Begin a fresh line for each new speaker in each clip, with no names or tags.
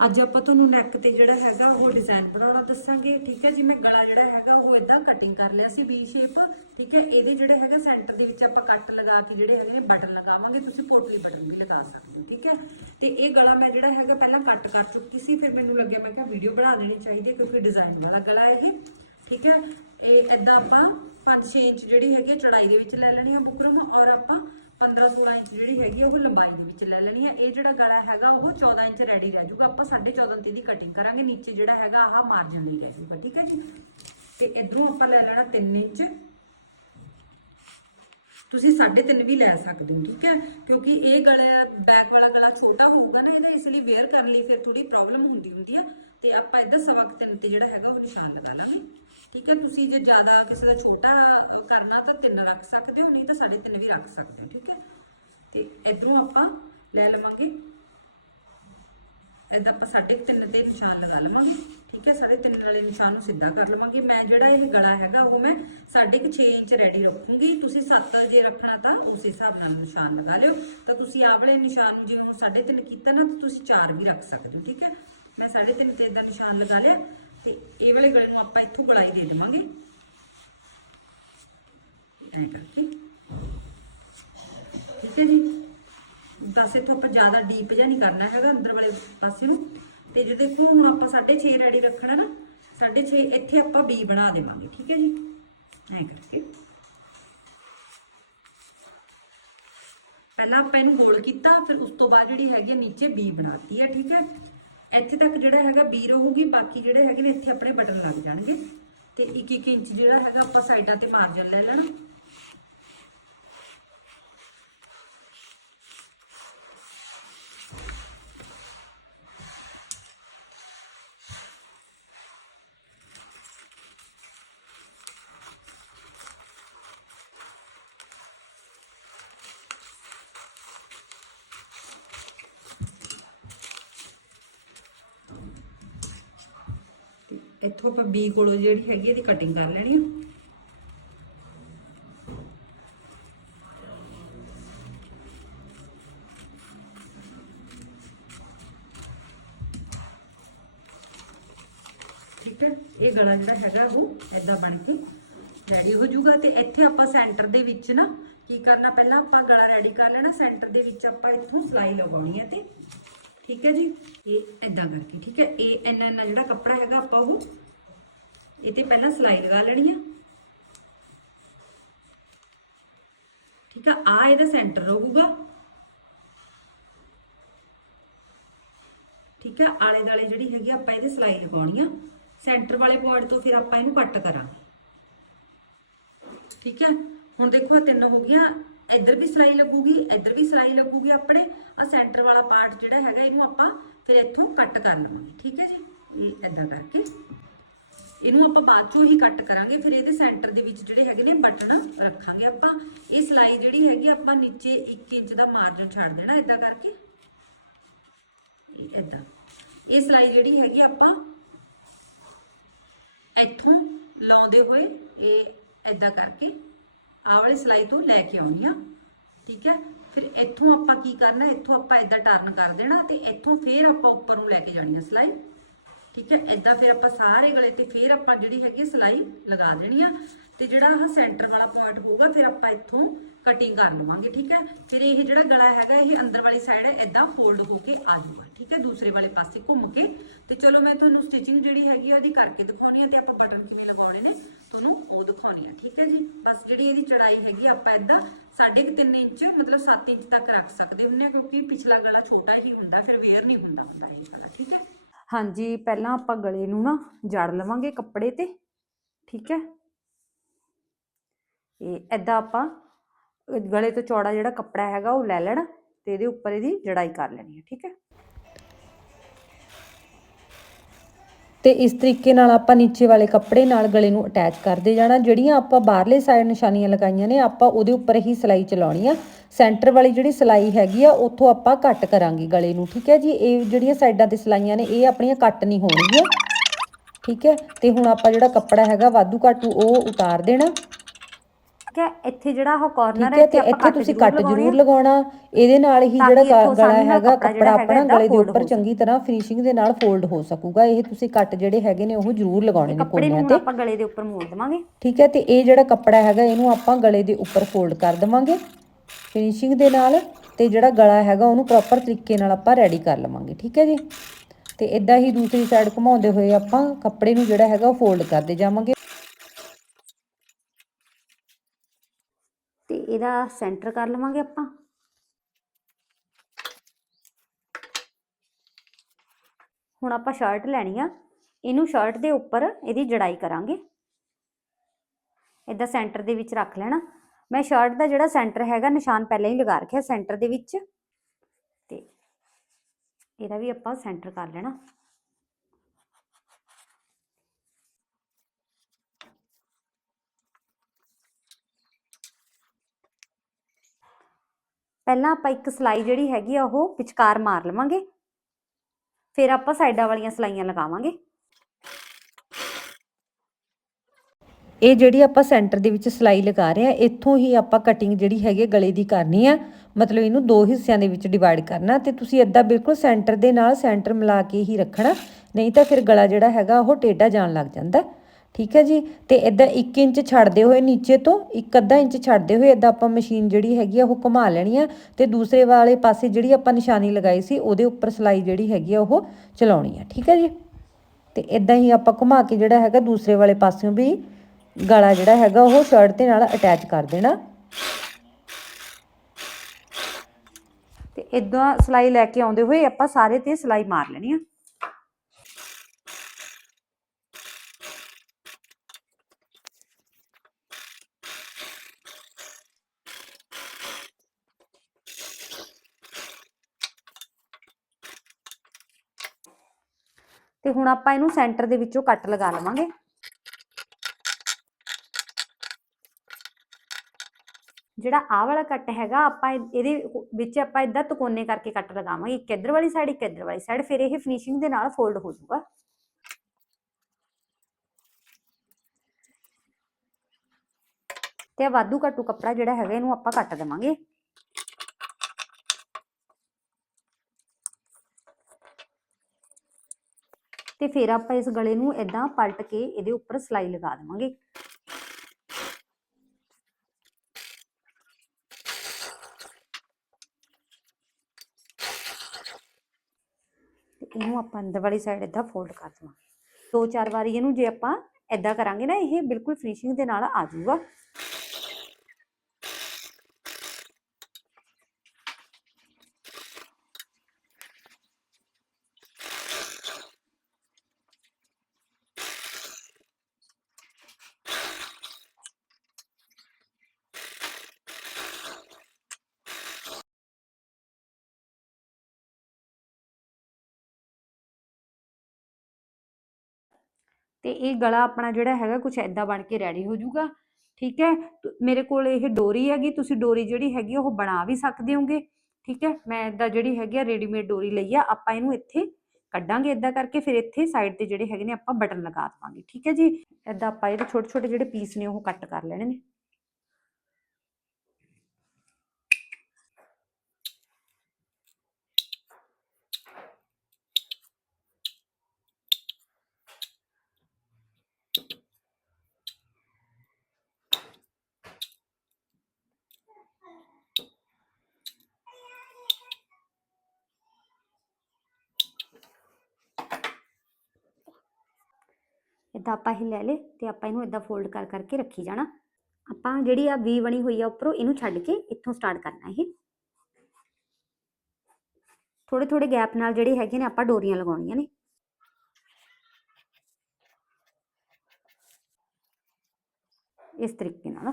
ਅੱਜ ਆਪਾਂ ਤੁਹਾਨੂੰ ਨੈਕ ਤੇ ਜਿਹੜਾ ਹੈਗਾ ਉਹ ਡਿਜ਼ਾਈਨ ਬਣਾਉਣਾ ਦੱਸਾਂਗੇ, ਠੀਕ ਹੈ ਜੀ? ਮੈਂ ਗਲਾ ਜਿਹੜਾ ਹੈਗਾ ਉਹ ਇਦਾਂ ਕਟਿੰਗ ਕਰ ਲਿਆ ਸੀ ਵੀ ਸ਼ੇਪ ਠੀਕ ਹੈ? ਇਹਦੇ ਜਿਹੜੇ ਹੈਗਾ ਸੈਂਟਰ ਦੇ ਵਿੱਚ ਆਪਾਂ ਕੱਟ ਲਗਾ ਕੇ ਜਿਹੜੇ ਹੈਗੇ ਨੇ ਬਟਨ ਲਗਾਵਾਂਗੇ, ਤੁਸੀਂ ਪੋਟਲੀ ਬਟਨ ਵੀ ਲਗਾ ਸਕਦੇ ਹੋ, ਠੀਕ ਹੈ? ਤੇ ਇਹ ਗਲਾ ਮੈਂ ਜਿਹੜਾ ਹੈਗਾ ਪਹਿਲਾਂ ਕੱਟ ਕਰ ਚੁੱਕੀ ਸੀ, ਫਿਰ ਮੈਨੂੰ ਲੱਗਿਆ ਮੈਂ ਕਿਹਾ ਵੀਡੀਓ ਬਣਾ ਲੈਣੀ ਚਾਹੀਦੀ ਹੈ ਕਿਉਂਕਿ ਡਿਜ਼ਾਈਨ ਵਾਲਾ ਗਲਾ ਇਹ, ਠੀਕ ਹੈ? ਇਹ ਇਦਾਂ ਆਪਾਂ 5-6 ਇੰਚ ਜਿਹੜੀ ਹੈਗੀ ਹੈ ਚੜਾਈ ਦੇ ਵਿੱਚ ਲੈ ਲੈਣੀ ਆ ਬੁਕਰਮ ਔਰ ਆਪਾਂ 15-16 ਇੰਚ ਜਿਹੜੀ ਹੈਗੀ ਆ, ਉਹ ਲੰਬਾਈ ਦੇ ਵਿੱਚ ਲੈ ਲੈਣੀ ਹੈ ਇਹ ਜਿਹੜਾ ਗਲਾ ਹੈਗਾ, ਉਹ 14 ਇੰਚ ਰੈਡੀ ਰਹਿ ਜਾਊਗਾ। ਆਪਾਂ 14.5 ਇੰਚ ਦੀ ਕਟਿੰਗ ਕਰਾਂਗੇ। ਨੀਚੇ ਜਿਹੜਾ ਹੈਗਾ, ਆਹ ਮਾਰਜਨ ਲਈ ਰਹਿ ਜਾਊਗਾ, ਠੀਕ ਹੈ ਜੀ? ਤੇ ਇਧਰੋਂ ਆਪਾਂ ਲੈ ਲੈਣਾ 3 ਇੰਚ। ਤੁਸੀਂ 3.5 ਵੀ ਲੈ ਸਕਦੇ ਹੋ, ਠੀਕ ਹੈ? ਕਿਉਂਕਿ ਇਹ ਗਲਾ ਬੈਕ ਵਾਲਾ ਗਲਾ ਛੋਟਾ ਹੋਊਗਾ ਨਾ ਇਹਦਾ, ਇਸ ਲਈ ਵੇਅਰ ਕਰਨ ਲਈ ਫਿਰ ਥੋੜੀ ਪ੍ਰੋਬਲਮ ਹੁੰਦੀ ਹੁੰਦੀ ਆ। ਤੇ ਆਪਾਂ ਇਹਦਾ ਸਵਾ ਕੁ ਤਿੰਨ ਤੇ ਜਿਹੜਾ ਹੈਗਾ ਉਹ ਨਿਸ਼ਾਨ ਲਗਾ ਲਾਂਗੇ। ਠੀਕ ਹੈ? ਤੁਸੀਂ ਜੇ ਜ਼ਿਆਦਾ ਕਿਸੇ ਦਾ ਛੋਟਾ ਕਰਨਾ ਤਾਂ ਤਿੰਨ ਰੱਖ ਸਕਦੇ ਹੋ, ਨਹੀਂ ਤਾਂ ਸਾਢੇ ਤਿੰਨ ਵੀ ਰੱਖ ਸਕਦੇ ਹੋ, ਠੀਕ ਹੈ? ਤੇ ਇਧਰੋਂ ਆਪਾਂ ਲੈ ਲਵਾਂਗੇ। ਇਦਾਂ ਆਪਾਂ ਸਾਢੇ ਕੁ ਤਿੰਨ ਤੇ ਨਿਸ਼ਾਨ ਲਗਾ ਲਵਾਂਗੇ, ਠੀਕ ਹੈ? ਸਾਢੇ ਤਿੰਨ ਵਾਲੇ ਨਿਸ਼ਾਨ ਨੂੰ ਸਿੱਧਾ ਕਰ ਲਵਾਂਗੇ। ਮੈਂ ਜਿਹੜਾ ਇਹ ਗਲਾ ਹੈਗਾ, ਉਹ ਮੈਂ ਸਾਢੇ ਕੁ 6 ਇੰਚ ਰੈਡੀ ਰੱਖੂੰਗੀ। ਤੁਸੀਂ 7 ਜੇ ਰੱਖਣਾ ਤਾਂ ਉਸ ਹਿਸਾਬ ਨਾਲ ਨਿਸ਼ਾਨ ਲਗਾ ਲਿਓ। ਤਾਂ ਤੁਸੀਂ ਆਹ ਵਾਲੇ ਨਿਸ਼ਾਨ ਨੂੰ ਜਿਵੇਂ ਹੁਣ ਸਾਢੇ ਤਿੰਨ ਕੀਤਾ ਨਾ, ਤਾਂ ਤੁਸੀਂ 4 ਵੀ ਰੱਖ ਸਕਦੇ ਹੋ, ਠੀਕ ਹੈ? ਮੈਂ ਸਾਢੇ ਤਿੰਨ ਤੇ ਇਦਾਂ ਨਿਸ਼ਾਨ ਲਗਾ ਲਿਆ। ਤੇ ਇਹ ਵਾਲੇ ਗਲੇ ਨੂੰ ਆਪਾਂ ਇੱਥੋਂ ਗਲਾਈ ਦੇ ਦੇਵਾਂਗੇ। ਐਂ ਕਰਕੇ। ਠੀਕ ਹੈ ਜੀ? ਬਸ ਇੱਥੋਂ ਆਪਾਂ ਜ਼ਿਆਦਾ ਡੀਪ ਜਿਹਾ ਨਹੀਂ ਕਰਨਾ ਹੈਗਾ ਅੰਦਰ ਵਾਲੇ ਪਾਸੇ ਨੂੰ। ਤੇ ਜੇ ਦੇਖੋ ਹੁਣ ਆਪਾਂ 6.5 ਰੈਡੀ ਰੱਖਣਾ ਨਾ 6.5 ਇੱਥੇ ਆਪਾਂ ਬੀ ਬਣਾ ਦੇਵਾਂਗੇ, ਠੀਕ ਹੈ ਜੀ? ਐਂ ਕਰਕੇ। ਪਹਿਲਾਂ ਆਪਾਂ ਇਹਨੂੰ ਗੋਲ ਕੀਤਾ, ਫਿਰ ਉਸ ਤੋਂ ਬਾਅਦ ਜਿਹੜੀ ਹੈਗੀ ਹੈ ਨੀਚੇ B ਬਣਾਤੀ ਹੈ ਠੀਕ ਹੈ? ਇੱਥੇ ਤੱਕ ਜਿਹੜਾ ਹੈਗਾ ਬੀ ਰਹੂਗੀ, ਬਾਕੀ ਜਿਹੜੇ ਹੈਗੇ ਨੇ ਇੱਥੇ ਆਪਣੇ ਬਟਨ ਲੱਗ ਜਾਣਗੇ। ਤੇ 1-1 ਇੰਚ ਜਿਹੜਾ ਹੈਗਾ ਆਪਾਂ ਸਾਈਡਾਂ ਤੇ ਮਾਰਜਨ ਲੈ ਲੈਣਾ। ਇੱਥੋਂ ਆਪਾਂ ਬੀ ਕੋਲੋਂ ਜਿਹੜੀ ਹੈਗੀ ਇਹਦੀ ਕਟਿੰਗ ਕਰ ਲੈਣੀ ਆ। ਠੀਕ ਹੈ ਇਹ ਗਲਾ ਜਿਹੜਾ ਹੈਗਾ, ਉਹ ਐਦਾਂ ਬਣ ਕੇ ਰੈਡੀ ਹੋ ਜਾਊਗਾ ਤੇ ਇੱਥੇ ਆਪਾਂ ਸੈਂਟਰ ਦੇ ਵਿੱਚ ਨਾ ਕੀ ਕਰਨਾ, ਪਹਿਲਾਂ ਆਪਾਂ ਗਲਾ ਰੈਡੀ ਕਰ ਲੈਣਾ ਸੈਂਟਰ ਦੇ ਵਿੱਚ ਆਪਾਂ ਇੱਥੋਂ ਸਲਾਈ ਲਗਾਉਣੀ ਹੈ ਤੇ ਠੀਕ ਹੈ ਜੀ? ਇਹ ਐਦਾਂ ਕਰਕੇ, ਠੀਕ ਹੈ? ਇਹ ਇੰਨਾ ਇੰਨਾ ਜਿਹੜਾ ਕੱਪੜਾ ਹੈਗਾ ਆਪਾਂ ਉਹ ਇਹ ਤੇ ਪਹਿਲਾਂ ਸਲਾਈ ਲਗਾ ਲੈਣੀ ਆ। ਠੀਕ ਆ? ਆ ਇਹਦਾ ਸੈਂਟਰ ਰਹੂਗਾ। ਠੀਕ ਆ? ਆਲੇ ਦਾਲੇ ਜਿਹੜੀ ਹੈਗੀ ਆਪਾਂ ਇਹਦੇ ਸਲਾਈ ਲਗਾਉਣੀ ਆ। ਸੈਂਟਰ ਵਾਲੇ ਪੁਆਇੰਟ ਤੋਂ ਫਿਰ ਆਪਾਂ ਇਹਨੂੰ ਕੱਟ ਕਰਾਂਗੇ। ਠੀਕ ਹੈ ਹੁਣ ਦੇਖੋ ਤਿੰਨ ਹੋ ਗਈਆਂ। ਇੱਧਰ ਵੀ ਸਲਾਈ ਲੱਗੂਗੀ, ਇੱਧਰ ਵੀ ਸਲਾਈ ਲੱਗੂਗੀ ਆਪਣੇ ਆ ਸੈਂਟਰ ਵਾਲਾ ਪਾਰਟ ਜਿਹੜਾ ਹੈਗਾ ਇਹਨੂੰ ਆਪਾਂ ਫਿਰ ਇੱਥੋਂ ਕੱਟ ਕਰ ਲਵਾਂਗੇ, ਠੀਕ ਹੈ ਜੀ? ਇਹ ਐਦਾਂ ਕਰਕੇ। ਇਹਨੂੰ ਆਪਾਂ ਬਾਅਦ ਚੋਂ ਹੀ ਕੱਟ ਕਰਾਂਗੇ, ਫਿਰ ਇਹਦੇ ਸੈਂਟਰ ਦੇ ਵਿੱਚ ਜਿਹੜੇ ਹੈਗੇ ਨੇ ਬਟਨ ਰੱਖਾਂਗੇ ਆਪਾਂ। ਇਹ ਸਲਾਈ ਜਿਹੜੀ ਹੈਗੀ ਆਪਾਂ ਨੀਚੇ 1 ਇੰਚ ਦਾ ਮਾਰਜਨ ਛੱਡ ਦੇਣਾ ਇਦਾਂ ਕਰਕੇ। ਇਹ ਇਦਾਂ ਇਹ ਸਲਾਈ ਜਿਹੜੀ ਹੈਗੀ ਆਪਾਂ ਇੱਥੋਂ ਲਾਉਂਦੇ ਹੋਏ ਇਹ ਇਦਾਂ ਕਰਕੇ ਆਹ ਵਾਲੀ ਸਲਾਈ ਤੋਂ ਲੈ ਕੇ ਆਉਣੀ ਆ, ਠੀਕ ਹੈ? ਫਿਰ ਇੱਥੋਂ ਆਪਾਂ ਕੀ ਕਰਨਾ, ਇੱਥੋਂ ਆਪਾਂ ਇਦਾਂ ਟਰਨ ਕਰ ਦੇਣਾ ਤੇ ਇੱਥੋਂ ਫੇਰ ਆਪਾਂ ਉੱਪਰ ਨੂੰ ਲੈ ਕੇ ਜਾਣੀ ਆ ਸਲਾਈ, ਠੀਕ ਹੈ? ਇਦਾਂ ਫਿਰ ਆਪਾਂ ਸਾਰੇ ਗਲੇ ਤੇ ਫੇਰ ਆਪਾਂ ਜਿਹੜੀ ਹੈਗੀ ਸਲਾਈ ਲਗਾ ਦੇਣੀ ਆ ਤੇ ਜਿਹੜਾ ਆਹ ਸੈਂਟਰ ਵਾਲਾ ਪੁਆਇੰਟ ਹੋਊਗਾ ਫਿਰ ਆਪਾਂ ਇੱਥੋਂ ਕਟਿੰਗ ਕਰ ਲਵਾਂਗੇ, ਠੀਕ ਹੈ? ਫਿਰ ਇਹ ਜਿਹੜਾ ਗਲਾ ਹੈਗਾ, ਇਹ ਅੰਦਰ ਵਾਲੀ ਸਾਈਡ ਹੈ ਇਦਾਂ ਫੋਲਡ ਹੋ ਕੇ ਆ ਜਾਊਗਾ, ਠੀਕ ਹੈ? ਦੂਸਰੇ ਵਾਲੇ ਪਾਸੇ ਘੁੰਮ ਕੇ ਤੇ ਚਲੋ ਮੈਂ ਤੁਹਾਨੂੰ ਸਟਿਚਿੰਗ ਜਿਹੜੀ ਹੈਗੀ ਆ, ਉਹਦੀ ਕਰਕੇ ਦਿਖਾਉਣੀ ਆ ਤੇ ਆਪਾਂ ਬਟਨ ਕਿਵੇਂ ਲਗਾਉਣੇ ਨੇ। ਤੁਹਾਨੂੰ ਉਹ ਦਿਖਾਉਣੀ ਆ, ਠੀਕ ਹੈ ਜੀ? ਬਸ ਜਿਹੜੀ ਇਹਦੀ ਚੜਾਈ ਹੈਗੀ, ਆਪਾਂ ਇਦਾਂ 3.5 ਇੰਚ, ਮਤਲਬ 7 ਇੰਚ ਤੱਕ ਰੱਖ ਸਕਦੇ ਹੁੰਦੇ ਆ, ਕਿਉਂਕਿ ਪਿਛਲਾ ਗਲਾ ਛੋਟਾ ਹੀ ਹੁੰਦਾ, ਫਿਰ ਵੇਅਰ ਨਹੀਂ ਹੁੰਦਾ ਹੁੰਦਾ ਇਹ ਗਲਾ ਠੀਕ ਹੈ?
ਹਾਂਜੀ, ਪਹਿਲਾਂ ਆਪਾਂ ਗਲੇ ਨੂੰ ਨਾ ਜੜ ਲਵਾਂਗੇ ਕੱਪੜੇ ਤੇ, ਠੀਕ ਹੈ? ਇਹ ਐਦਾਂ ਆਪਾਂ, ਗਲੇ ਤੋਂ ਚੌੜਾ ਜਿਹੜਾ ਕੱਪੜਾ ਹੈਗਾ, ਉਹ ਲੈ ਲੈਣਾ ਤੇ ਇਹਦੇ ਉੱਪਰ ਇਹਦੀ ਜੜਾਈ ਕਰ ਲੈਣੀ ਹੈ, ਠੀਕ ਹੈ? ਤੇ ਇਸ ਤਰੀਕੇ ਨਾਲ ਆਪਾਂ ਨੀਚੇ ਵਾਲੇ ਕੱਪੜੇ ਨਾਲ ਗਲੇ ਨੂੰ ਅਟੈਚ ਕਰਦੇ ਜਾਣਾ। ਜਿਹੜੀਆਂ ਆਪਾਂ ਬਾਹਰਲੇ ਸਾਈਡ ਨਿਸ਼ਾਨੀਆਂ ਲਗਾਈਆਂ ਨੇ, ਆਪਾਂ ਉਹਦੇ ਉੱਪਰ ਹੀ ਸਿਲਾਈ ਚਲਾਉਣੀ ਆ। ਸੈਂਟਰ ਵਾਲੀ ਜਿਹੜੀ ਸਿਲਾਈ ਹੈਗੀ ਆ, ਉੱਥੋਂ ਆਪਾਂ ਕੱਟ ਕਰਾਂਗੇ ਗਲੇ ਨੂੰ, ਠੀਕ ਹੈ ਜੀ? ਇਹ ਜਿਹੜੀਆਂ ਸਾਈਡਾਂ ਤੇ ਸਿਲਾਈਆਂ ਨੇ, ਇਹ ਆਪਣੀਆਂ ਕੱਟ ਨਹੀਂ ਹੋਣਗੀਆਂ। ਠੀਕ ਹੈ? ਤੇ ਹੁਣ ਆਪਾਂ ਜਿਹੜਾ ਕੱਪੜਾ ਹੈਗਾ, ਵਾਧੂ ਘਾਟੂ ਉਹ ਉਤਾਰ ਦੇਣਾ।
ਠੀਕ ਹੈ ਇੱਥੇ ਜਿਹੜਾ ਉਹ ਕਾਰਨਰ
ਹੈ ਤੇ ਇੱਥੇ ਤੁਸੀਂ ਕੱਟ ਜ਼ਰੂਰ ਲਗਾਉਣਾ ਇਹਦੇ ਨਾਲ ਹੀ ਜਿਹੜਾ
ਕਿ
ਗਲਾ ਹੈਗਾ
ਕੱਪੜਾ
ਆਪਣਾ ਗਲੇ ਦੇ ਉੱਪਰ ਚੰਗੀ ਤਰ੍ਹਾਂ ਫਿਨਿਸ਼ਿੰਗ ਦੇ ਨਾਲ ਫੋਲਡ ਹੋ ਸਕੂਗਾ। ਇਹ ਤੁਸੀਂ ਕੱਟ ਜਿਹੜੇ ਹੈਗੇ ਨੇ ਉਹ ਜ਼ਰੂਰ ਲਗਾਉਣੇ ਨੇ ਕੋਨਿਆਂ ਤੇ।
ਆਪਾਂ ਗਲੇ ਦੇ ਉੱਪਰ ਮੋੜ ਦੇਵਾਂਗੇ।
ਠੀਕ ਹੈ ਤੇ ਇਹ ਜਿਹੜਾ ਕੱਪੜਾ ਹੈਗਾ ਇਹਨੂੰ ਆਪਾਂ ਗਲੇ ਦੇ ਉੱਪਰ ਫੋਲਡ ਕਰ ਦੇਵਾਂਗੇ। ਫਿਨਿਸ਼ਿੰਗ ਦੇ ਨਾਲ ਤੇ ਜਿਹੜਾ ਗਲਾ ਹੈਗਾ ਉਹਨੂੰ ਪ੍ਰੋਪਰ ਤਰੀਕੇ ਨਾਲ ਆਪਾਂ ਰੈਡੀ ਕਰ ਲਵਾਂਗੇ। ਠੀਕ ਹੈ ਜੀ? ਤੇ ਇਦਾਂ ਹੀ ਦੂਸਰੀ ਸਾਈਡ ਘੁਮਾਉਂਦੇ ਹੋਏ ਆਪਾਂ ਕੱਪੜੇ ਨੂੰ ਜਿਹੜਾ ਹੈਗਾ ਉਹ ਫੋਲਡ ਕਰਦੇ ਜਾਵਾਂਗੇ।
ਇਹਦਾ ਸੈਂਟਰ ਕਰ ਲਵਾਂਗੇ ਆਪਾਂ। ਹੁਣ ਆਪਾਂ ਸ਼ਰਟ ਲੈਣੀ ਆ। ਇਹਨੂੰ ਸ਼ਰਟ ਦੇ ਉੱਪਰ ਇਹਦੀ ਜੜਾਈ ਕਰਾਂਗੇ। ਇਦਾਂ ਸੈਂਟਰ ਦੇ ਵਿੱਚ ਰੱਖ ਲੈਣਾ। ਮੈਂ ਸ਼ਰਟ ਦਾ ਜਿਹੜਾ ਸੈਂਟਰ ਹੈਗਾ, ਨਿਸ਼ਾਨ ਪਹਿਲਾਂ ਹੀ ਲਗਾ ਰੱਖਿਆ ਸੈਂਟਰ ਦੇ ਵਿੱਚ। ਤੇ ਇਹਦਾ ਵੀ ਆਪਾਂ ਸੈਂਟਰ ਕਰ ਲੈਣਾ। ਪਹਿਲਾਂ ਆਪਾਂ ਇੱਕ ਸਲਾਈ ਜਿਹੜੀ ਹੈਗੀ ਆ, ਉਹ ਵਿਚਕਾਰ ਮਾਰ ਲਵਾਂਗੇ। ਫਿਰ ਆਪਾਂ ਸਾਈਡਾਂ ਵਾਲੀਆਂ ਸਲਾਈਆਂ ਲਗਾਵਾਂਗੇ।
ਇਹ ਜਿਹੜੀ ਆਪਾਂ ਸੈਂਟਰ ਦੇ ਵਿੱਚ ਸਲਾਈ ਲਗਾ ਰਹੇ ਆ, ਇੱਥੋਂ ਹੀ ਆਪਾਂ ਕਟਿੰਗ ਜਿਹੜੀ ਹੈਗੀ ਗਲੇ ਦੀ ਕਰਨੀ ਆ। ਮਤਲਬ ਇਹਨੂੰ ਦੋ ਹਿੱਸਿਆਂ ਦੇ ਵਿੱਚ ਡਿਵਾਈਡ ਕਰਨਾ ਤੇ ਤੁਸੀਂ ਇਦਾਂ ਬਿਲਕੁਲ ਸੈਂਟਰ ਦੇ ਨਾਲ ਸੈਂਟਰ ਮਿਲਾ ਕੇ ਹੀ ਰੱਖਣਾ, ਨਹੀਂ ਤਾਂ ਫਿਰ ਗਲਾ ਜਿਹੜਾ ਹੈਗਾ, ਉਹ ਟੇਢਾ ਜਾਣ ਲੱਗ ਜਾਂਦਾ। ਠੀਕ ਹੈ ਜੀ? ਤੇ ਇਦਾਂ 1 ਇੰਚ ਛੱਡਦੇ ਹੋਏ ਨੀਚੇ ਤੋਂ ਇੱਕ ਅੱਧਾ ਇੰਚ ਛੱਡਦੇ ਹੋਏ ਇਦਾਂ ਆਪਾਂ ਮਸ਼ੀਨ ਜਿਹੜੀ ਹੈਗੀ ਆ ਉਹ ਘੁਮਾ ਲੈਣੀ ਆ ਤੇ ਦੂਸਰੇ ਵਾਲੇ ਪਾਸੇ ਜਿਹੜੀ ਆਪਾਂ ਨਿਸ਼ਾਨੀ ਲਗਾਈ ਸੀ ਉਹਦੇ ਉੱਪਰ ਸਲਾਈ ਜਿਹੜੀ ਹੈਗੀ ਆ ਉਹ ਚਲਾਉਣੀ ਆ। ਠੀਕ ਹੈ ਜੀ? ਤੇ ਇਦਾਂ ਹੀ ਆਪਾਂ ਘੁਮਾ ਕੇ ਜਿਹੜਾ ਹੈਗਾ ਦੂਸਰੇ ਵਾਲੇ ਪਾਸਿਓਂ ਵੀ ਗਲਾ ਜਿਹੜਾ ਹੈਗਾ ਉਹ ਸ਼ਰਟ ਦੇ ਨਾਲ ਅਟੈਚ ਕਰ ਦੇਣਾ।
ਤੇ ਇਦਾਂ ਸਲਾਈ ਲੈ ਕੇ ਆਉਂਦੇ ਹੋਏ ਆਪਾਂ ਸਾਰੇ ਤੇ ਸਲਾਈ ਮਾਰ ਲੈਣੀ ਆ। ਤੇ ਹੁਣ ਆਪਾਂ ਇਹਨੂੰ ਸੈਂਟਰ ਦੇ ਵਿੱਚੋਂ ਕੱਟ ਲਗਾ ਲਵਾਂਗੇ। ਜਿਹੜਾ ਆਹ ਵਾਲਾ ਕੱਟ ਹੈਗਾ, ਆਪਾਂ ਇਹਦੇ ਵਿੱਚ ਆਪਾਂ ਇਦਾਂ ਤਕੋਨੇ ਕਰਕੇ ਕੱਟ ਲਗਾਵਾਂਗੇ। ਇੱਕ ਇੱਧਰ ਵਾਲੀ ਸਾਈਡ ਇੱਕ ਇੱਧਰ ਵਾਲੀ ਸਾਈਡ ਫਿਰ ਇਹ ਫਿਨਿਸ਼ਿੰਗ ਦੇ ਨਾਲ ਫੋਲਡ ਹੋ ਜਾਊਗਾ। ਤੇ ਆਹ ਵਾਧੂ ਘਟੂ ਕੱਪੜਾ ਜਿਹੜਾ ਹੈਗਾ, ਇਹਨੂੰ ਆਪਾਂ ਕੱਟ ਦੇਵਾਂਗੇ। ਤੇ ਫਿਰ ਆਪਾਂ ਇਸ ਗਲੇ ਨੂੰ ਇਦਾਂ ਪਲਟ ਕੇ ਇਹਦੇ ਉੱਪਰ ਸਲਾਈ ਲਗਾ ਦੇਵਾਂਗੇ। ਤੇ ਇਹਨੂੰ ਆਪਾਂ ਅੰਦਰ ਵਾਲੀ ਸਾਈਡ ਇਦਾਂ ਫੋਲਡ ਕਰ ਦੇਵਾਂਗੇ ਦੋ ਚਾਰ ਵਾਰੀ ਇਹਨੂੰ ਜੇ ਆਪਾਂ ਇਦਾਂ ਕਰਾਂਗੇ ਨਾ, ਇਹ ਬਿਲਕੁਲ ਫਿਨਿਸ਼ਿੰਗ ਦੇ ਨਾਲ ਆ ਜਾਊਗਾ। ਤੇ ਇਹ ਗਲਾ ਆਪਣਾ ਜਿਹੜਾ ਹੈਗਾ ਕੁਝ ਐਦਾਂ ਬਣ ਕੇ ਰੈਡੀ ਹੋ ਜਾਊਗਾ, ਠੀਕ ਹੈ? ਤ- ਮੇਰੇ ਕੋਲ ਇਹ ਡੋਰੀ ਹੈਗੀ, ਤੁਸੀਂ ਡੋਰੀ ਜਿਹੜੀ ਹੈਗੀ ਆ ਉਹ ਬਣਾ ਵੀ ਸਕਦੇ ਹੋਗੇ, ਠੀਕ ਹੈ? ਮੈਂ ਇਦਾਂ ਜਿਹੜੀ ਹੈਗੀ ਆ ਰੈਡੀਮੇਡ ਡੋਰੀ ਲਈ ਆ, ਆਪਾਂ ਇਹਨੂੰ ਇੱਥੇ ਕੱਢਾਂਗੇ ਇਦਾਂ ਕਰਕੇ, ਫਿਰ ਇੱਥੇ ਸਾਈਡ ਤੇ ਜਿਹੜੇ ਹੈਗੇ ਨੇ ਆਪਾਂ ਬਟਨ ਲਗਾ ਦਵਾਂਗੇ, ਠੀਕ ਹੈ ਜੀ? ਇਦਾਂ ਆਪਾਂ ਇਹਦੇ ਛੋਟੇ ਛੋਟੇ ਜਿਹੜੇ ਪੀਸ ਨੇ ਉਹ ਕੱਟ ਕਰ ਲੈਣੇ ਨੇ। ਇਦਾਂ ਆਪਾਂ ਇਹ ਲੈ ਲੇ ਤੇ ਆਪਾਂ ਇਹਨੂੰ ਇਦਾਂ ਫੋਲਡ ਕਰ ਕਰਕੇ ਰੱਖੀ ਜਾਣਾ। ਆਪਾਂ ਜਿਹੜੀ ਆ ਵੀ ਬਣੀ ਹੋਈ ਆ ਉੱਪਰੋਂ ਇਹਨੂੰ ਛੱਡ ਕੇ ਇੱਥੋਂ ਸਟਾਰਟ ਕਰਨਾ ਇਹ। ਥੋੜੇ ਥੋੜੇ ਗੈਪ ਨਾਲ ਜਿਹੜੇ ਹੈਗੇ ਨੇ ਆਪਾਂ ਡੋਰੀਆਂ ਲਗਾਉਣੀਆਂ ਨੇ। ਇਸ ਤਰੀਕੇ ਨਾਲ।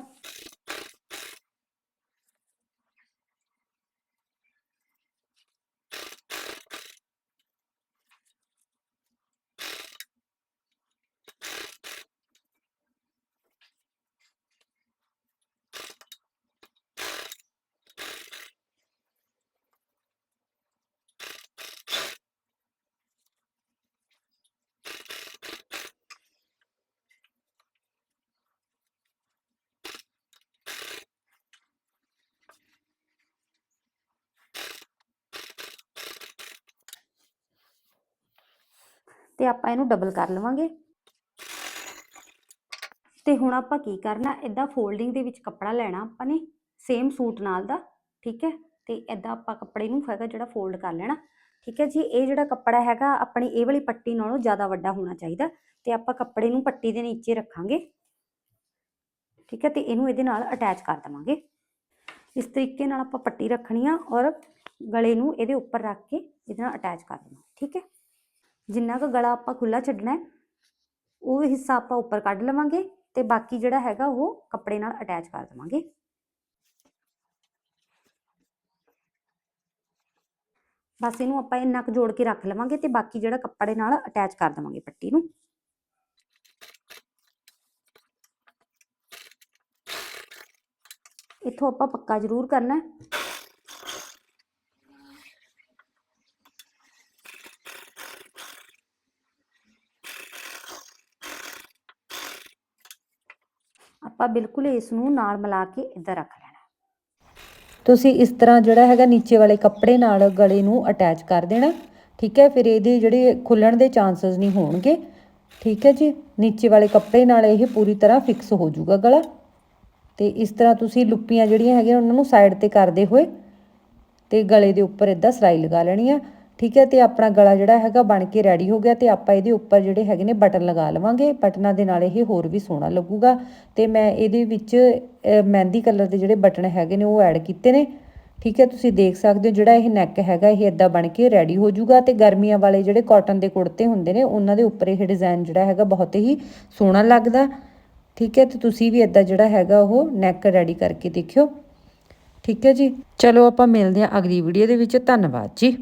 ਤੇ ਆਪਾਂ ਇਹਨੂੰ ਡਬਲ ਕਰ ਲਵਾਂਗੇ। ਤੇ ਹੁਣ ਆਪਾਂ ਕੀ ਕਰਨਾ ਇਦਾਂ ਫੋਲਡਿੰਗ ਦੇ ਵਿੱਚ ਕੱਪੜਾ ਲੈਣਾ ਆਪਾਂ ਨੇ ਸੇਮ ਸੂਟ ਨਾਲ ਦਾ, ਠੀਕ ਹੈ? ਤੇ ਇਦਾਂ ਆਪਾਂ ਕੱਪੜੇ ਨੂੰ ਹੈਗਾ ਜਿਹੜਾ ਫੋਲਡ ਕਰ ਲੈਣਾ, ਠੀਕ ਹੈ ਜੀ? ਇਹ ਜਿਹੜਾ ਕੱਪੜਾ ਹੈਗਾ, ਆਪਣੀ ਇਹ ਵਾਲੀ ਪੱਟੀ ਨਾਲੋਂ ਜ਼ਿਆਦਾ ਵੱਡਾ ਹੋਣਾ ਚਾਹੀਦਾ ਤੇ ਆਪਾਂ ਕੱਪੜੇ ਨੂੰ ਪੱਟੀ ਦੇ ਨੀਚੇ ਰੱਖਾਂਗੇ, ਠੀਕ ਹੈ? ਤੇ ਇਹਨੂੰ ਇਹਦੇ ਨਾਲ ਅਟੈਚ ਕਰ ਦਵਾਂਗੇ। ਇਸ ਤਰੀਕੇ ਨਾਲ ਆਪਾਂ ਪੱਟੀ ਰੱਖਣੀ ਆ ਔਰ ਗਲੇ ਨੂੰ ਇਹਦੇ ਉੱਪਰ ਰੱਖ ਕੇ ਇਹਦੇ ਨਾਲ ਅਟੈਚ ਕਰ ਦੇਣਾ, ਠੀਕ ਹੈ? ਜਿੰਨਾ ਕੁ ਗਲਾ ਆਪਾਂ ਖੁੱਲਾ ਛੱਡਣਾ ਹੈ, ਉਹ ਹਿੱਸਾ ਆਪਾਂ ਉੱਪਰ ਕੱਢ ਲਵਾਂਗੇ ਤੇ ਬਾਕੀ ਜਿਹੜਾ ਹੈਗਾ ਉਹ ਕੱਪੜੇ ਨਾਲ ਅਟੈਚ ਕਰ ਦੇਵਾਂਗੇ। ਬਸ ਇਹਨੂੰ ਆਪਾਂ ਇੰਨਾ ਕੁ ਜੋੜ ਕੇ ਰੱਖ ਲਵਾਂਗੇ ਤੇ ਬਾਕੀ ਜਿਹੜਾ ਕੱਪੜੇ ਨਾਲ ਅਟੈਚ ਕਰ ਦੇਵਾਂਗੇ ਪੱਟੀ ਨੂੰ। ਇੱਥੋਂ ਆਪਾਂ ਪੱਕਾ ਜ਼ਰੂਰ ਕਰਨਾ ਆਪਾਂ ਬਿਲਕੁਲ ਇਸ ਨੂੰ ਨਾਲ ਮਿਲਾ ਕੇ ਇੱਧਰ ਰੱਖ ਲੈਣਾ।
ਤੁਸੀਂ ਇਸ ਤਰ੍ਹਾਂ ਜਿਹੜਾ ਹੈਗਾ ਨੀਚੇ ਵਾਲੇ ਕੱਪੜੇ ਨਾਲ ਗਲੇ ਨੂੰ ਅਟੈਚ ਕਰ ਦੇਣਾ। ਠੀਕ ਹੈ, ਫਿਰ ਇਹਦੇ ਜਿਹੜੇ ਖੁੱਲਣ ਦੇ ਚਾਂਸਸ ਨਹੀਂ ਹੋਣਗੇ। ਠੀਕ ਹੈ ਜੀ, ਨੀਚੇ ਵਾਲੇ ਕੱਪੜੇ ਨਾਲ ਇਹ ਪੂਰੀ ਤਰ੍ਹਾਂ ਫਿਕਸ ਹੋ ਜਾਊਗਾ ਗਲਾ। ਤੇ ਇਸ ਤਰ੍ਹਾਂ ਤੁਸੀਂ ਲੁੱਪੀਆਂ ਜਿਹੜੀਆਂ ਹੈਗੀਆਂ ਉਹਨਾਂ ਨੂੰ ਸਾਈਡ ਤੇ ਕਰਦੇ ਹੋਏ ਤੇ ਗਲੇ ਦੇ ਉੱਪਰ ਇਦਾਂ ਸਲਾਈ ਲਗਾ ਲੈਣੀ ਆ। ਠੀਕ ਹੈ, ਤੇ ਆਪਣਾ ਗਲਾ ਜਿਹੜਾ ਹੈਗਾ ਬਣ ਕੇ ਰੈਡੀ ਹੋ ਗਿਆ ਤੇ ਆਪਾਂ ਇਹਦੇ ਉੱਪਰ ਜਿਹੜੇ ਹੈਗੇ ਨੇ ਬਟਨ ਲਗਾ ਲਵਾਂਗੇ। ਬਟਨਾਂ ਦੇ ਨਾਲ ਇਹ ਹੋਰ ਵੀ ਸੋਹਣਾ ਲੱਗੂਗਾ। ਤੇ ਮੈਂ ਇਹਦੇ ਵਿੱਚ ਮਹਿੰਦੀ ਕਲਰ ਦੇ ਜਿਹੜੇ ਬਟਨ ਹੈਗੇ ਨੇ ਉਹ ਐਡ ਕੀਤੇ ਨੇ। ਠੀਕ ਹੈ, ਤੁਸੀਂ ਦੇਖ ਸਕਦੇ ਹੋ ਜਿਹੜਾ ਇਹ ਨੈਕ ਹੈਗਾ, ਇਹ ਇਦਾਂ ਬਣ ਕੇ ਰੈਡੀ ਹੋ ਜਾਊਗਾ ਤੇ ਗਰਮੀਆਂ ਵਾਲੇ ਜਿਹੜੇ ਕਾਟਨ ਦੇ ਕੁੜਤੇ ਹੁੰਦੇ ਨੇ, ਉਹਨਾਂ ਦੇ ਉੱਪਰ ਇਹ ਡਿਜ਼ਾਈਨ ਜਿਹੜਾ ਹੈਗਾ ਬਹੁਤ ਹੀ ਸੋਹਣਾ ਲੱਗਦਾ। ਠੀਕ ਹੈ, ਤੇ ਤੁਸੀਂ ਵੀ ਇਦਾਂ ਜਿਹੜਾ ਹੈਗਾ ਉਹ ਨੈਕ ਰੈਡੀ ਕਰਕੇ ਦੇਖਿਓ। ਠੀਕ ਹੈ ਜੀ। ਚਲੋ ਆਪਾਂ ਮਿਲਦੇ ਹਾਂ ਅਗਲੀ ਵੀਡੀਓ ਦੇ ਵਿੱਚ। ਧੰਨਵਾਦ ਜੀ।